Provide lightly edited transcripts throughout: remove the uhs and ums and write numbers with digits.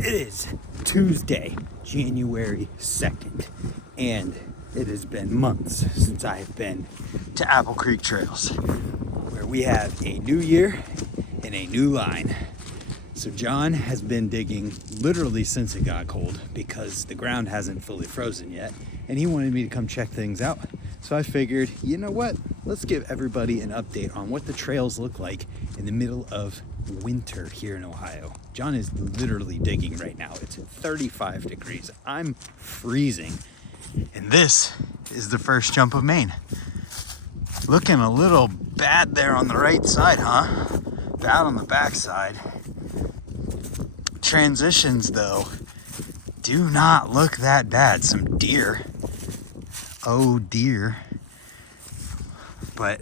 It is Tuesday, January 2nd, and it has been months since I have been to Apple Creek Trails, where we have a new year and a new line. So John has been digging literally since it got cold because the ground hasn't fully frozen yet, and he wanted me to come check things out. So I figured, you know what? Let's give everybody an update on what the trails look like in the middle of winter here in Ohio. John is literally digging right now. It's 35 degrees. I'm freezing. And this is the first jump of Maine. Looking a little bad there on the right side, huh? Bad on the back side. Transitions, though, do not look that bad. Some deer. Oh dear. But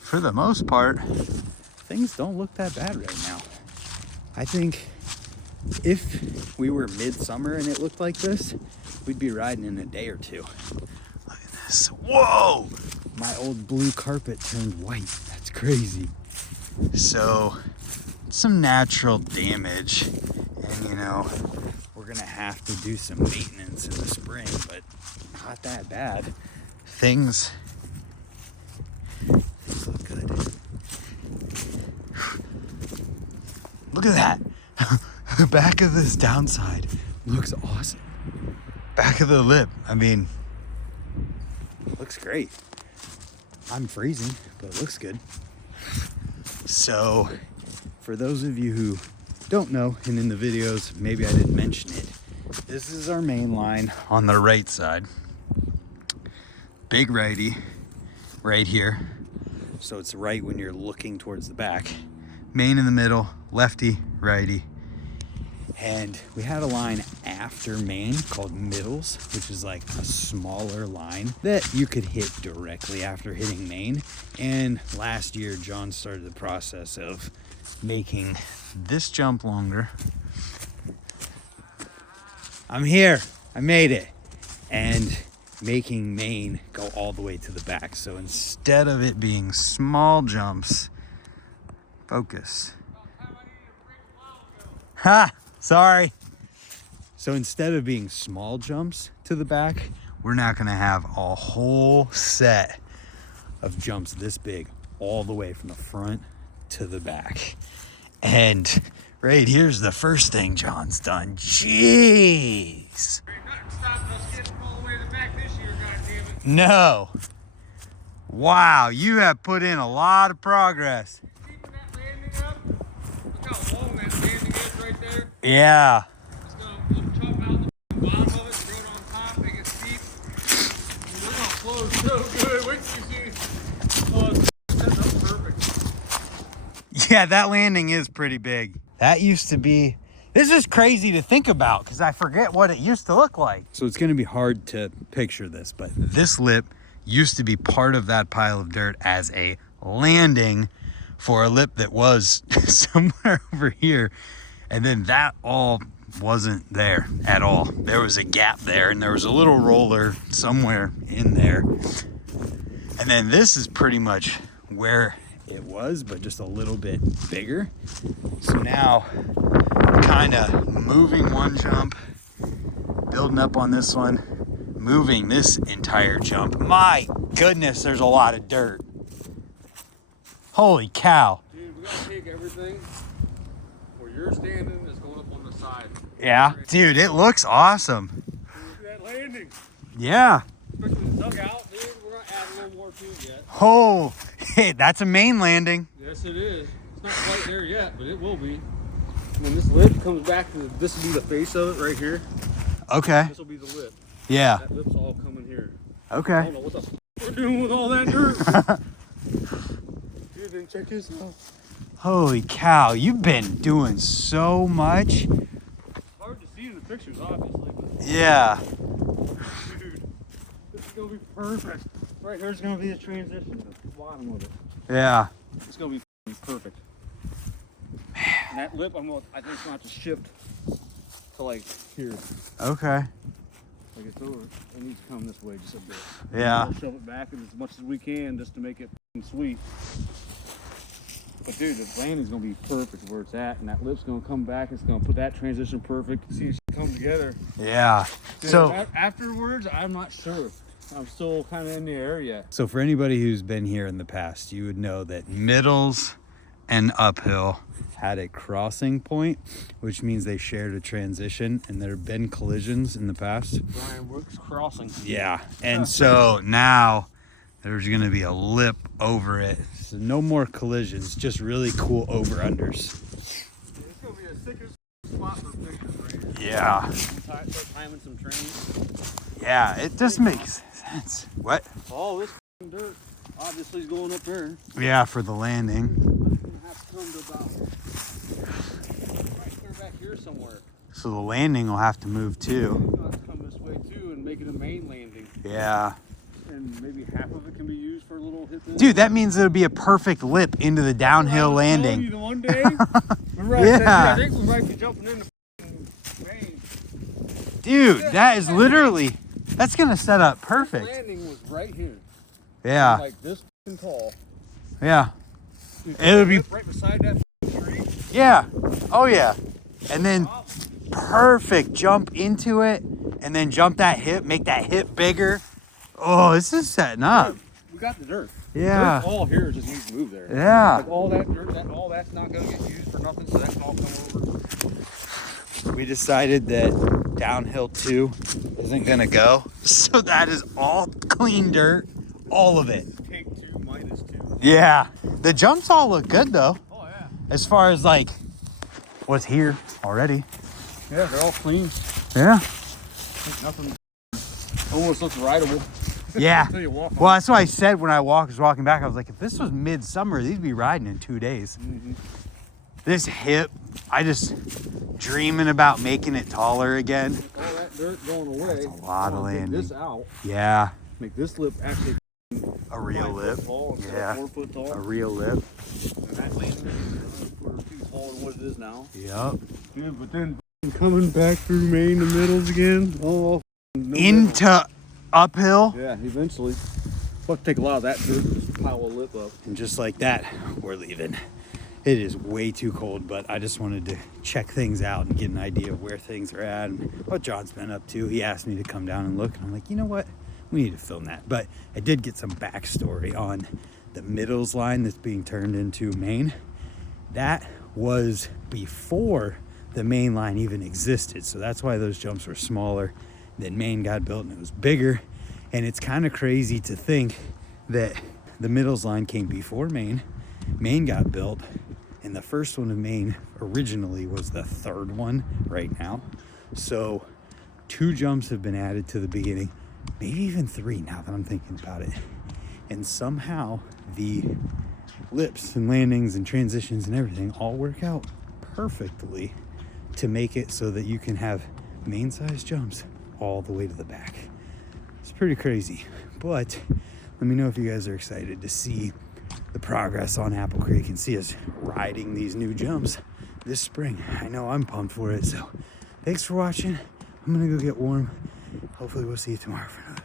for the most part, things don't look that bad right now. I think if we were midsummer and it looked like this, we'd be riding in a day or two. Look at this. Whoa! My old blue carpet turned white. That's crazy. So, some natural damage. And you know, we're gonna have to do some maintenance in the spring, but not that bad. Things look good. Look at that. The back of this downside looks awesome. Back of the lip, I mean, looks great. I'm freezing, but it looks good. So, for those of you who don't know, and in the videos, maybe I didn't mention it, this is our main line on the right side. Big righty, right here. So it's right when you're looking towards the back. Main in the middle, lefty, righty. And we had a line after Main called Middles, which is like a smaller line that you could hit directly after hitting Main. And last year, John started the process of making this jump longer. I'm here, I made it. And making Main go all the way to the back. So instead of it being small jumps, focus. Ha! Sorry. So instead of being small jumps to the back, we're not gonna have a whole set of jumps this big all the way from the front to the back. And right here's the first thing John's done. Jeez. No. Wow, you have put in a lot of progress. Keeping that landing up. Look how long that landing is right there. Yeah. Just gonna chop out the bottom of it, throw it on top, make it steep. We're gonna flow so good. Wait till you see. Oh, it's setting up perfect. Yeah, that landing is pretty big. That used to be, this is crazy to think about because I forget what it used to look like. So it's gonna be hard to picture this, but this lip used to be part of that pile of dirt as a landing for a lip that was somewhere over here. And then that all wasn't there at all. There was a gap there and there was a little roller somewhere in there. And then this is pretty much where it was, but just a little bit bigger. So now kind of moving one jump, building up on this one, moving this entire jump. My goodness, there's a lot of dirt. Holy cow. Dude, we gotta take everything where you're standing is going up on the side. Yeah, dude, it looks awesome. Look at that landing. Yeah. Especially the dugout, dude. We're gonna add a little more to it yet. Oh, hey, that's a main landing. Yes, it is. It's not quite there yet, but it will be. When this lip comes back to, this will be the face of it right here. Okay. This will be the lip. Yeah. That lip's all coming here. I Okay. don't know what the f we're doing with all that dirt. Dude, then check this out. Holy cow, you've been doing so much. Hard to see in the pictures, obviously. But Yeah. dude, this is gonna be perfect. Right here's gonna be a transition to the bottom of it. Yeah. It's gonna be perfect. And that lip, I think it's gonna have to shift to like here. Okay. Like it's over. It needs to come this way just a bit. Yeah. We'll shove it back as much as we can just to make it sweet. But dude, this landing's gonna be perfect where it's at, and that lip's gonna come back. It's gonna put that transition perfect. See it come together. Yeah. Dude, So afterwards, I'm not sure. I'm still kind of in the air yet. So for anybody who's been here in the past, you would know that middles and uphill had a crossing point, which means they shared a transition, and there have been collisions in the past. Brian Brooks crossing. Yeah, and so now there's gonna be a lip over it. So no more collisions, just really cool over-unders. It's gonna be a sickest spot for pictures right here. Yeah. Start timing some trains. Yeah, it just makes sense. What? All this dirt obviously is going up there. Yeah, for the landing. It's gonna have to come to about right clear back here somewhere. So the landing will have to move too. It's gonna have to come this way too and make it a main landing. Yeah. And maybe half of it can be used for a little hip in. Dude, that means it'll be a perfect lip into the downhill landing. The one day. Remember I Yeah. said, I think we might be jumping in the main. Dude, that is literally, that's gonna set up The perfect. landing was right here. Yeah, Like this tall. yeah, Dude, It'll be- right beside that tree. yeah. Oh yeah. And then perfect jump into it, and then jump that hip, make that hip bigger. Oh, this is setting up. We got the dirt. Yeah. Dirt all here just needs to move there. Yeah. Like all that dirt, all that's not gonna get used for nothing, so that can all come over. We decided that downhill 2 isn't gonna go, so that is all clean dirt, all of it. Take 2 minus 2. Yeah. The jumps all look good though, Oh yeah. as far as like what's here already. Yeah, they're all clean. Yeah. Nothing almost looks rideable. Yeah. Until you walk on Well, that's what I said when I was walking back. I was like, if this was midsummer, these would be riding in 2 days. Mhm. This hip, I just dreaming about making it taller again. All that dirt going away. That's a lot of I'm gonna take landing. this out. Yeah, Make this lip actually a real 5 lip. foot tall instead Yeah. of 4 foot tall. A real lip. And that landing is a foot or 2 taller than what it is now. Yep. Yeah, but then coming back through Maine to middles again. Oh, no Into uphill. middle. Yeah, eventually. We'll have to take a lot of that dirt and just pile a lip up. And just like that, we're leaving. It is way too cold, but I just wanted to check things out and get an idea of where things are at and what John's been up to. He asked me to come down and look, and I'm like, you know what? We need to film that. But I did get some backstory on the middles line that's being turned into Maine. That was before the main line even existed. So that's why those jumps were smaller. Then Maine got built and it was bigger. And it's kind of crazy to think that the middles line came before Maine. Maine got built, and the first one of Maine originally was the third one right now. So 2 jumps have been added to the beginning, maybe even 3 now that I'm thinking about it. And somehow the lips and landings and transitions and everything all work out perfectly to make it so that you can have main size jumps all the way to the back. It's pretty crazy, but let me know if you guys are excited to see the progress on Apple Creek and see us riding these new jumps this spring. I know I'm pumped for it, so thanks for watching. I'm gonna go get warm. Hopefully we'll see you tomorrow for another